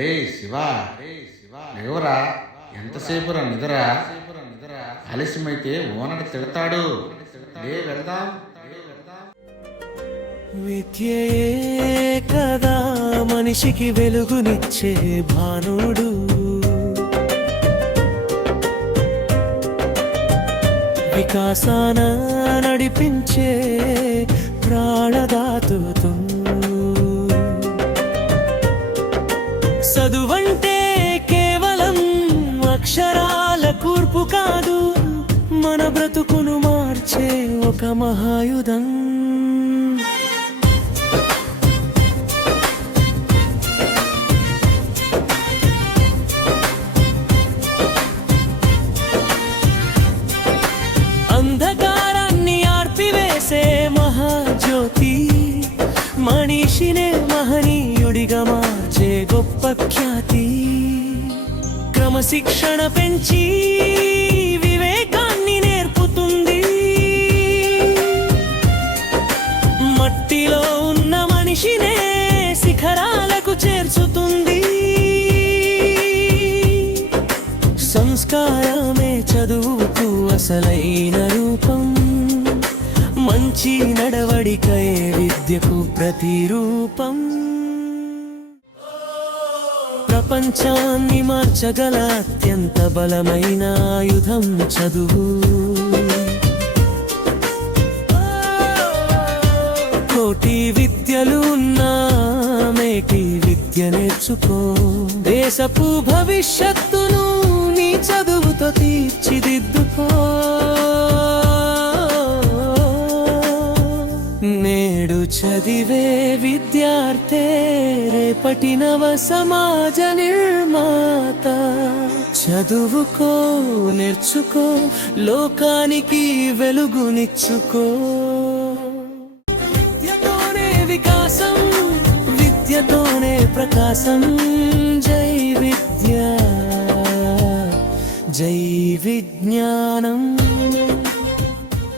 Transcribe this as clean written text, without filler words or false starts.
అరే శివ, లేవరా, ఎంతసేపురా నిద్ర? ఆలస్యమైతే ఓనర్ తిడతాడు. లే వెళ్దాం. విద్యే కదా మనిషికి వెలుగునిచ్చే భానుడు, వికాసాన నడిపించే ప్రాణదాతృతం. చదువంటే కేవలం అక్షరాల కూర్పు కాదు, మన బ్రతుకును మార్చే ఒక మహాయుధం. అంధకారాన్ని ఆర్పివేసే మహాజ్యోతి, మనిషినే మహనీయుడిగా మార్చే గొప్ప ఖ్యాతి. క్రమశిక్షణ పెంచి వివేకాన్ని నేర్పుతుంది, మట్టిలో ఉన్న మనిషినే శిఖరాలకు చేర్చుతుంది. సంస్కారమే చదువుకు అసలైన రూపం, మంచి నడవడికై విద్యకు ప్రతిరూపం. ప్రపంచాన్ని మార్చగల అత్యంత బలమైన ఆయుధం చదువు. కోటి విద్యలు ఉన్నా మేటి విద్య నేర్చుకో, దేశపు భవిష్యత్తును నీ చదువుతో తీర్చిదిద్దుకో. నేడు చదివే విద్యార్థే రేపటి నవ సమాజ నిర్మాత. చదువుకో, నేర్చుకో, లోకానికి వెలుగునిచ్చుకో. విద్యతోనే వికాసం, విద్యతోనే ప్రకాశం. జై విద్య, జై విజ్ఞానం.